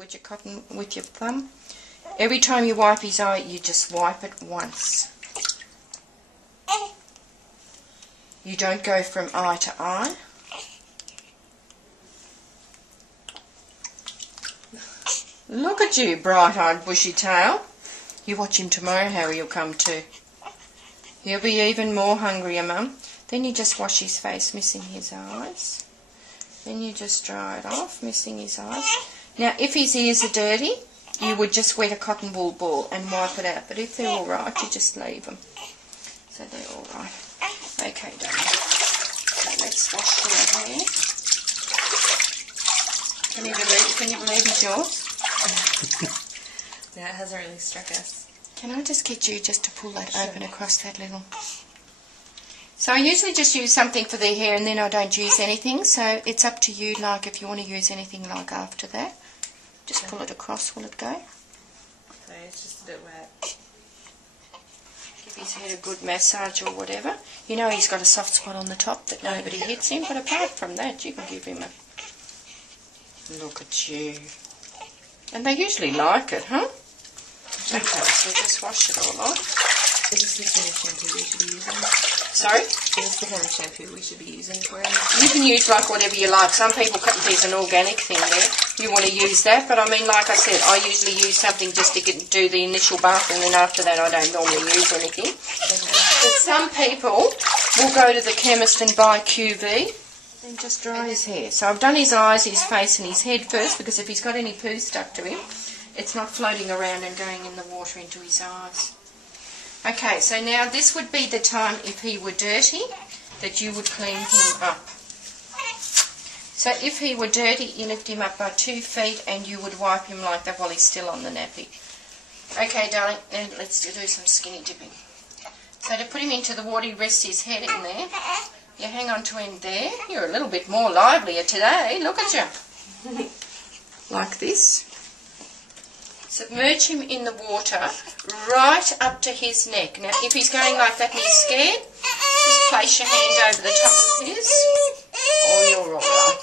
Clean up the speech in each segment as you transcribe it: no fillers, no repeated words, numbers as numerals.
with your cotton, with your thumb. Every time you wipe his eye, you just wipe it once. You don't go from eye to eye. Look at you, bright-eyed bushy tail. You watch him tomorrow, how he'll come to. He'll be even more hungrier, Mum. Then you just wash his face, missing his eyes. Then you just dry it off, missing his eyes. Now, if his ears are dirty, you would just wet a cotton wool ball and wipe it out. But if they're all right, you just leave them. So they're all right. Okay, darling. So let's wash your hair. Can you believe he's yours? Yeah, it hasn't really struck us. Can I just get you just to pull that open across that little... So I usually just use something for their hair and then I don't use anything. So it's up to you, like if you want to use anything like after that. Just pull it across, will it go? Sorry, it's just a bit wet. Give his head a good massage or whatever. You know he's got a soft spot on the top that nobody hits him, but apart from that you can give him a... Look at you. And they usually like it, huh? Okay, so just wash it all off. Is this the kind of shampoo we should be using? Sorry? Is this the kind of shampoo we should be using for it? You can use like whatever you like. Some people, there's an organic thing there. You want to use that, but I mean, like I said, I usually use something just to do the initial bath, and then after that I don't normally use anything. But some people will go to the chemist and buy QV and just dry his hair. So I've done his eyes, his face and his head first, because if he's got any poo stuck to him, it's not floating around and going in the water into his eyes. Okay, so now this would be the time, if he were dirty, that you would clean him up. So if he were dirty, you lift him up by 2 feet and you would wipe him like that while he's still on the nappy. Okay, darling, now let's do some skinny dipping. So to put him into the water, you rest his head in there. You hang on to him there. You're a little bit more livelier today. Look at you. Like this. Submerge him in the water right up to his neck. Now, if he's going like that and he's scared, just place your hand over the top of his. Oh, you're all right.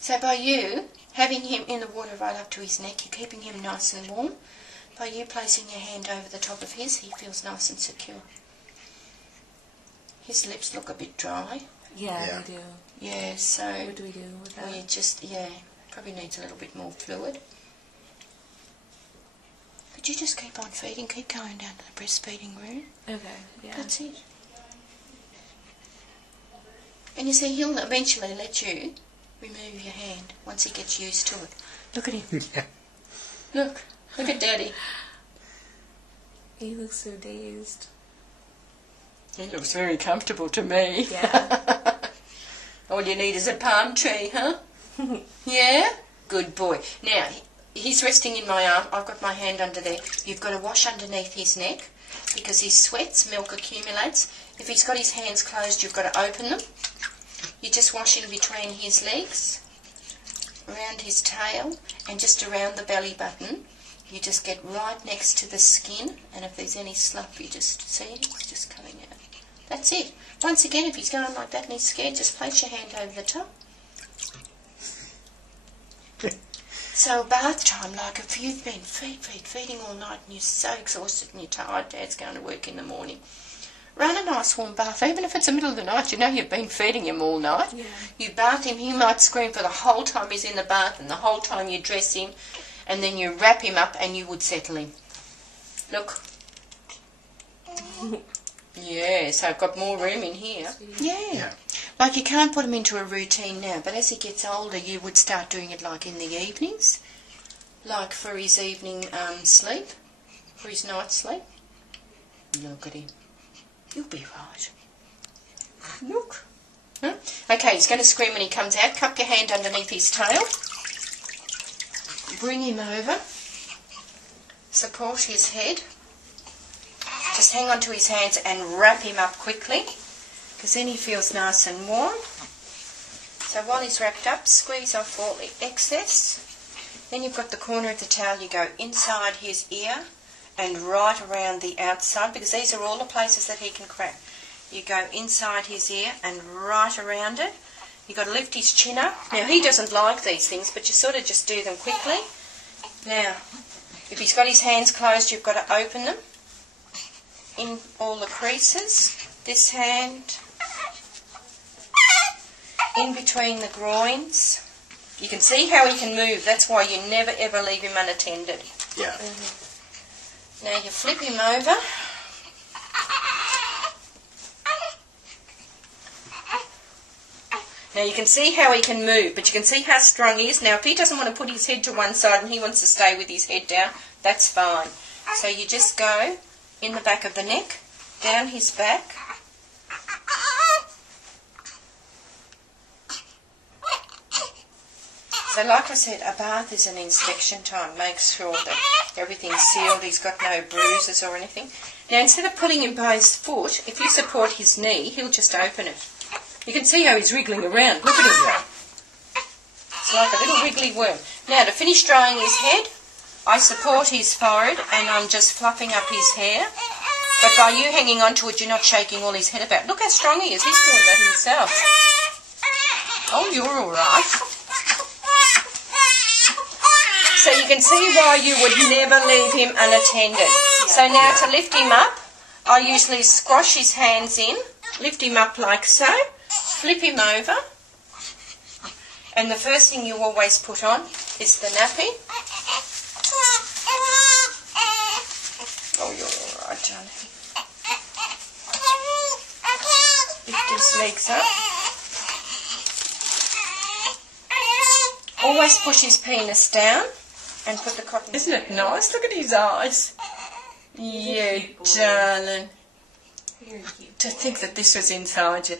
So by you having him in the water right up to his neck, you're keeping him nice and warm. By you placing your hand over the top of his, he feels nice and secure. His lips look a bit dry. Yeah, they do. Yeah, so... What do we do with that? We just, probably needs a little bit more fluid. But you just keep on feeding, keep going down to the breastfeeding room. Okay, yeah. That's it. And you see, he'll eventually let you remove your hand once he gets used to it. Look at him. Look at Daddy. He looks so dazed. He looks very comfortable to me. Yeah. All you need is a palm tree, huh? Yeah? Good boy. Now, he's resting in my arm. I've got my hand under there. You've got to wash underneath his neck because he sweats, milk accumulates. If he's got his hands closed, you've got to open them. You just wash in between his legs, around his tail, and just around the belly button. You just get right next to the skin, and if there's any slough, you just see it's just coming out. That's it. Once again, if he's going like that and he's scared, just place your hand over the top. So bath time, like if you've been feeding all night and you're so exhausted and you're tired, Dad's going to work in the morning, run a nice warm bath, even if it's the middle of the night. You know you've been feeding him all night. Yeah. You bath him, he might scream for the whole time he's in the bath and the whole time you dress him, and then you wrap him up and you would settle him. Look. Yeah, so I've got more room in here. Yeah. Like you can't put him into a routine now, but as he gets older you would start doing it like in the evenings. Like for his evening sleep, for his night sleep. Look at him. You'll be right. Look. Huh? Okay, he's going to scream when he comes out. Cup your hand underneath his tail. Bring him over. Support his head. Just hang on to his hands and wrap him up quickly, because then he feels nice and warm. So while he's wrapped up, squeeze off all the excess. Then you've got the corner of the towel. You go inside his ear and right around the outside, because these are all the places that he can crack. You go inside his ear and right around it, You've got to lift his chin up. Now, he doesn't like these things, but you sort of just do them quickly. Now, if he's got his hands closed, you've got to open them in all the creases. This hand, in between the groins. You can see how he can move. That's why you never ever leave him unattended. Yeah. Now you flip him over. Now you can see how he can move, but you can see how strong he is. Now if he doesn't want to put his head to one side and he wants to stay with his head down, that's fine. So you just go in the back of the neck, down his back. So like I said, a bath is an inspection time. Make sure that everything's sealed, he's got no bruises or anything. Now instead of putting him by his foot, if you support his knee, he'll just open it. You can see how he's wriggling around. Look at him. It's like a little wiggly worm. Now to finish drying his head, I support his forehead and I'm just fluffing up his hair. But by you hanging on to it, you're not shaking all his head about. Look how strong he is. He's doing that himself. Oh, you're all right. So you can see why you would never leave him unattended. So now to lift him up, I usually squash his hands in, lift him up like so, flip him over, and the first thing you always put on is the nappy. Oh, you're all right, darling. Lift his legs up. Always push his penis down and put the cotton. Isn't it nice? Look at his eyes. Yeah, darling. To think that this was inside you.